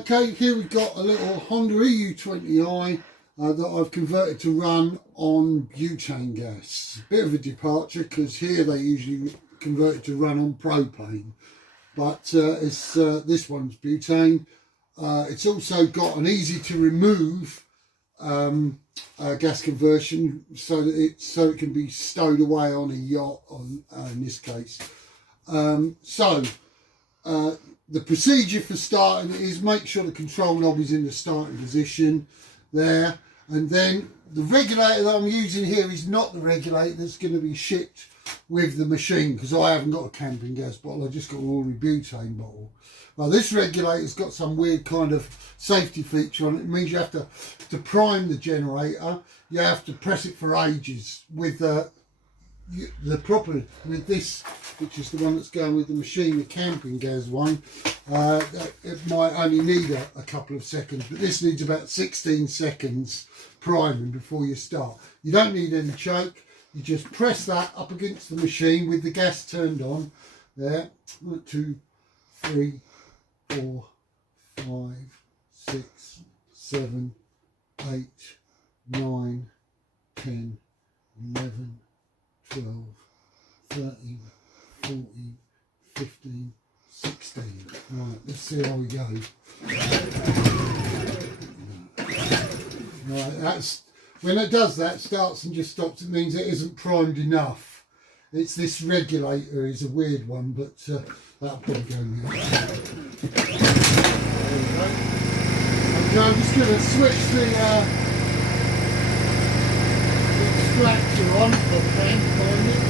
Okay, here we've got a little Honda eu20i that I've converted to run on butane gas. Bit of a departure because here they usually convert it to run on propane, but this one's butane. It's also got an easy to remove gas conversion so that it can be stowed away on a yacht in this case. The procedure for starting is make sure the control knob is in the starting position there, and then the regulator that I'm using here is not the regulator that's going to be shipped with the machine because I haven't got a camping gas bottle, I've just got an ordinary butane bottle. Well, this regulator's got some weird kind of safety feature on it. It means you have to prime the generator, you have to press it for ages with with this, which is the one that's going with the machine, the camping gas one. It might only need a couple of seconds, but this needs about 16 seconds priming before you start. You don't need any choke, you just press that up against the machine with the gas turned on there. 1, 2, 3, 4, 5, 6, 7, 8, 9, 10, 11, 12, 13, 14, 15, 16. Right, let's see how we go. Right, that's when it does that, starts and just stops, it means it isn't primed enough. It's this regulator is a weird one, but that'll probably go now. There we go. Okay, I'm just going to switch the extractor on if I can find it.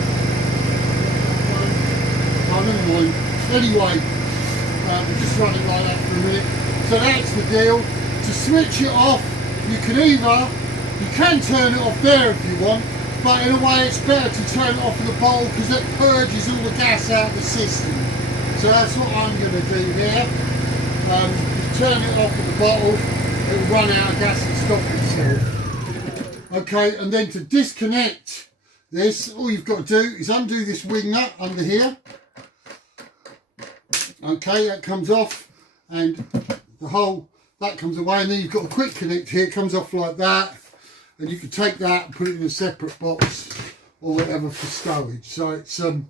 Oh, never mind. Anyway, we'll just run it like that for a minute. So that's the deal. To switch it off, you can turn it off there if you want, but in a way it's better to turn it off with the bowl because it purges all the gas out of the system. So that's what I'm going to do here. Turn it off with the bottle, it will run out of gas and stop itself. Okay, and then to disconnect this, all you've got to do is undo this wing nut under here. Okay, that comes off and the whole, that comes away, and then you've got a quick connect here, it comes off like that, and you can take that and put it in a separate box or whatever for stowage. So it's a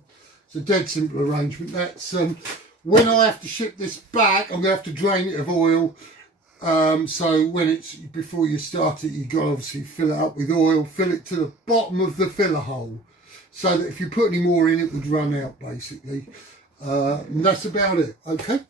dead simple arrangement. That's when I have to ship this back, I'm going to have to drain it of oil. So when it's, before you start it, you've got to obviously fill it up with oil, fill it to the bottom of the filler hole, so that if you put any more in, it would run out basically. And that's about it. Okay.